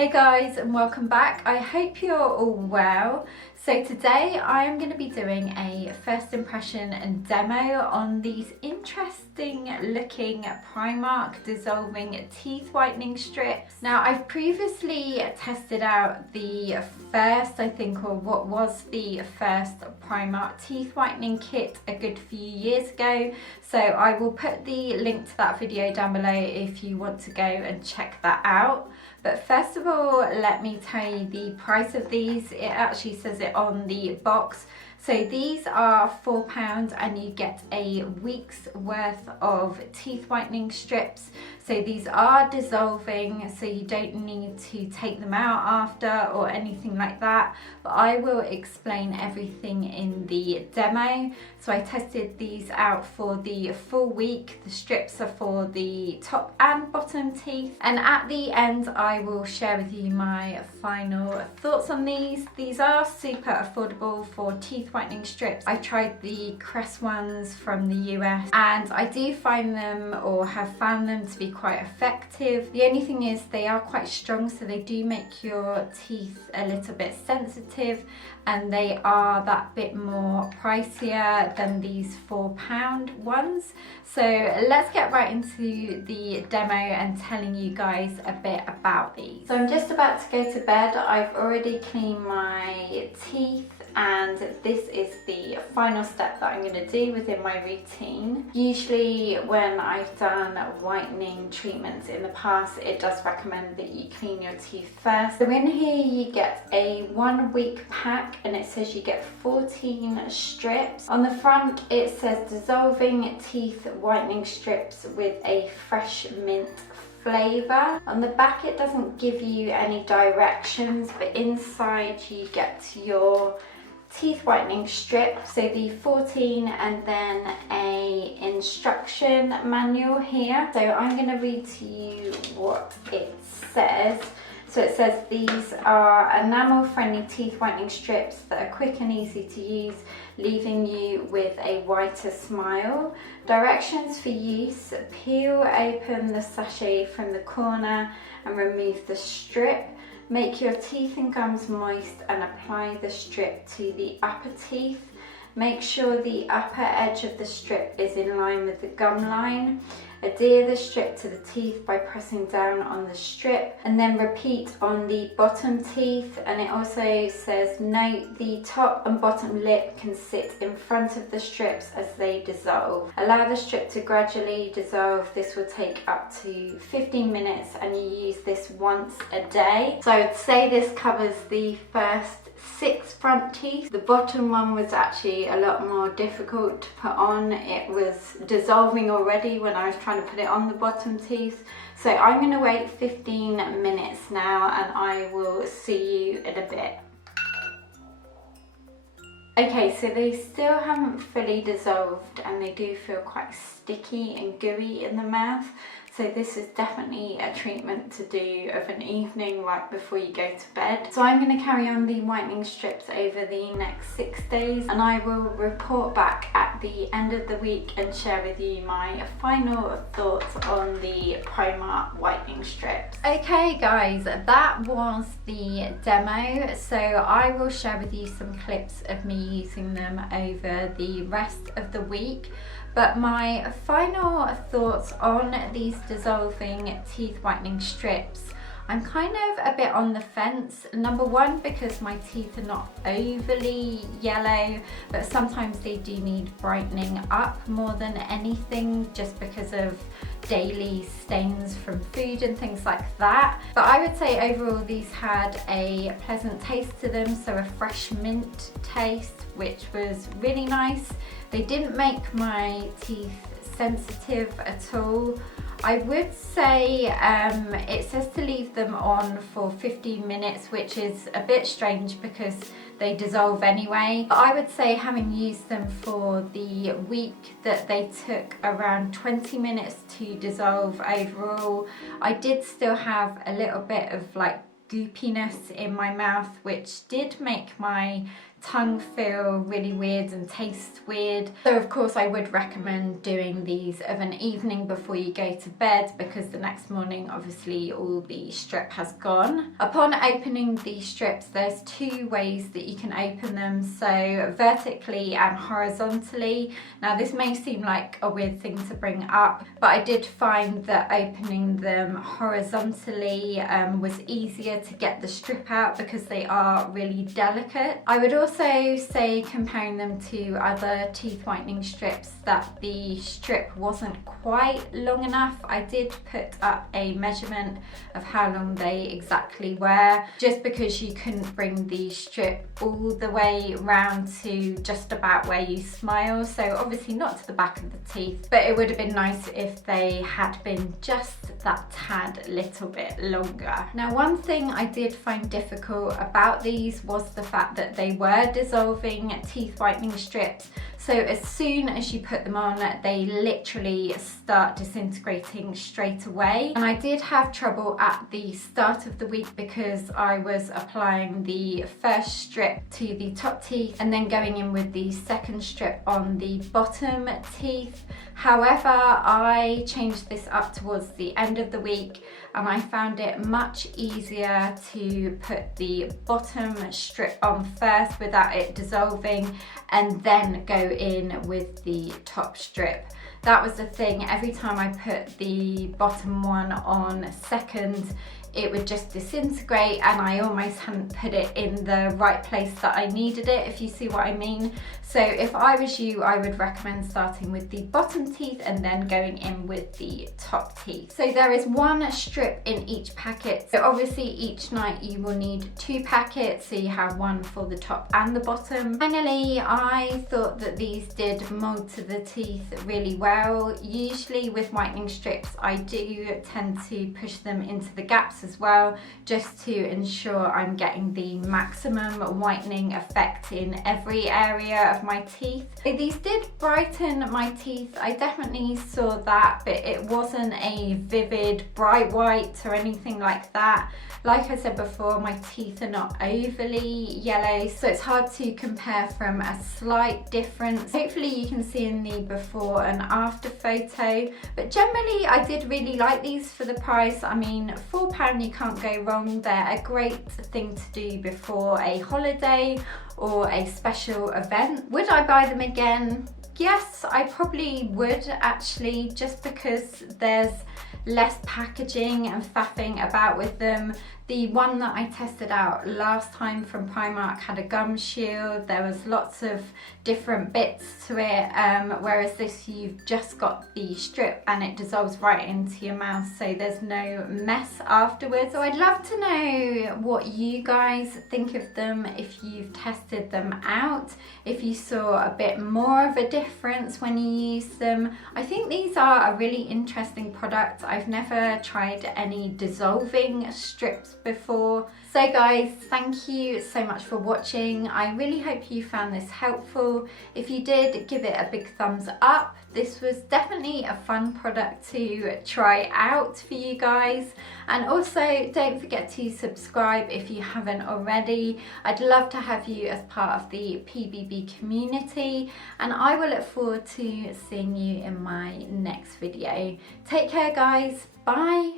Hey guys, and welcome back. I hope you're all well. So today I am going to be doing a first impression and demo on these interesting looking Primark dissolving teeth whitening strips. Now I've previously tested out the first, or what was the first Primark teeth whitening kit a good few years ago. So I will put the link to that video down below if you want to go and check that out. But first of all, let me tell you the price of these. It actually says it on the box. So these are £4 and you get a week's worth of teeth whitening strips. So these are dissolving, so you don't need to take them out after or anything like that. But I will explain everything in the demo. So I tested these out for the full week. The strips are for the top and bottom teeth. And at the end, I will share with you my final thoughts on these. These are super affordable for teeth whitening strips. I tried the Crest ones from the US and I do find them, or have found them, to be quite effective. The only thing is they are quite strong, so they do make your teeth a little bit sensitive, and they are that bit more pricier than these £4 ones. So let's get right into the demo and telling you guys a bit about these. So I'm just about to go to bed. I've already cleaned my teeth, and this is the final step that I'm going to do within my routine. Usually when I've done whitening treatments in the past, it does recommend that you clean your teeth first. So in here you get a 1 week pack and it says you get 14 strips. On the front it says dissolving teeth whitening strips with a fresh mint flavour. On the back it doesn't give you any directions, but inside you get your teeth whitening strip, so the 14, and then a instruction manual here. So I'm going to read to you what it says. So it says these are enamel friendly teeth whitening strips that are quick and easy to use, leaving you with a whiter smile. Directions for use: peel open the sachet from the corner and remove the strip. Make your teeth and gums moist and apply the strip to the upper teeth. Make sure the upper edge of the strip is in line with the gum line. Adhere the strip to the teeth by pressing down on the strip, and then repeat on the bottom teeth. And it also says, note the top and bottom lip can sit in front of the strips as they dissolve. Allow the strip to gradually dissolve. This will take up to 15 minutes and you use this once a day. So I'd say this covers the first 6 front teeth. The bottom one was actually a lot more difficult to put on. It was dissolving already when I was trying to put it on the bottom teeth. So I'm going to wait 15 minutes now and I will see you in a bit. Okay, so they still haven't fully dissolved and they do feel quite sticky and gooey in the mouth. So this is definitely a treatment to do of an evening right before you go to bed. So I'm going to carry on the whitening strips over the next 6 days, and I will report back at the end of the week and share with you my final thoughts on the Primark whitening strips. Okay guys, that was the demo. So I will share with you some clips of me using them over the rest of the week. But my final thoughts on these dissolving teeth whitening strips, I'm kind of a bit on the fence. Number one, because my teeth are not overly yellow, but sometimes they do need brightening up more than anything, just because of daily stains from food and things like that. But I would say overall these had a pleasant taste to them, so a fresh mint taste, which was really nice. They didn't make my teeth sensitive at all. I would say it says to leave them on for 15 minutes, which is a bit strange because they dissolve anyway. But I would say, having used them for the week, that they took around 20 minutes to dissolve overall. I did still have a little bit of like goopiness in my mouth, which did make my tongue feel really weird and taste weird. So of course I would recommend doing these of an evening before you go to bed, because the next morning obviously all the strip has gone. Upon opening the strips, there's two ways that you can open them, so vertically and horizontally. Now this may seem like a weird thing to bring up, but I did find that opening them horizontally was easier to get the strip out because they are really delicate. I would also say, comparing them to other teeth whitening strips, that the strip wasn't quite long enough. I did put up a measurement of how long they exactly were, just because you couldn't bring the strip all the way round to just about where you smile, so obviously not to the back of the teeth, but it would have been nice if they had been just that tad little bit longer. Now one thing I did find difficult about these was the fact that they were dissolving teeth whitening strips. So as soon as you put them on, they literally start disintegrating straight away. And I did have trouble at the start of the week because I was applying the first strip to the top teeth and then going in with the second strip on the bottom teeth. However, I changed this up towards the end of the week and I found it much easier to put the bottom strip on first without it dissolving and then go in with the top strip. That was the thing, every time I put the bottom one on second, it would just disintegrate and I almost hadn't put it in the right place that I needed it, if you see what I mean. So if I was you, I would recommend starting with the bottom teeth and then going in with the top teeth. So there is one strip in each packet. So obviously each night you will need 2 packets, so you have one for the top and the bottom. Finally, I thought that these did mold to the teeth really well. Usually with whitening strips, I do tend to push them into the gaps as well, just to ensure I'm getting the maximum whitening effect in every area of my teeth. So these did brighten my teeth, I definitely saw that, but it wasn't a vivid bright white or anything like that. Like I said before, my teeth are not overly yellow, so it's hard to compare from a slight difference. Hopefully you can see in the before and after photo, but generally I did really like these for the price. I mean, £4, you can't go wrong. They're a great thing to do before a holiday or a special event. Would I buy them again? Yes, I probably would actually, just because there's less packaging and faffing about with them. The one that I tested out last time from Primark had a gum shield. There was lots of different bits to it, whereas this, you've just got the strip and it dissolves right into your mouth, so there's no mess afterwards. So I'd love to know what you guys think of them, if you've tested them out, if you saw a bit more of a difference when you use them. I think these are a really interesting product. I've never tried any dissolving strips before. So guys, thank you so much for watching. I really hope you found this helpful. If you did, give it a big thumbs up. This was definitely a fun product to try out for you guys. And also don't forget to subscribe if you haven't already. I'd love to have you as part of the PBB community, and I will look forward to seeing you in my next video. Take care guys, bye.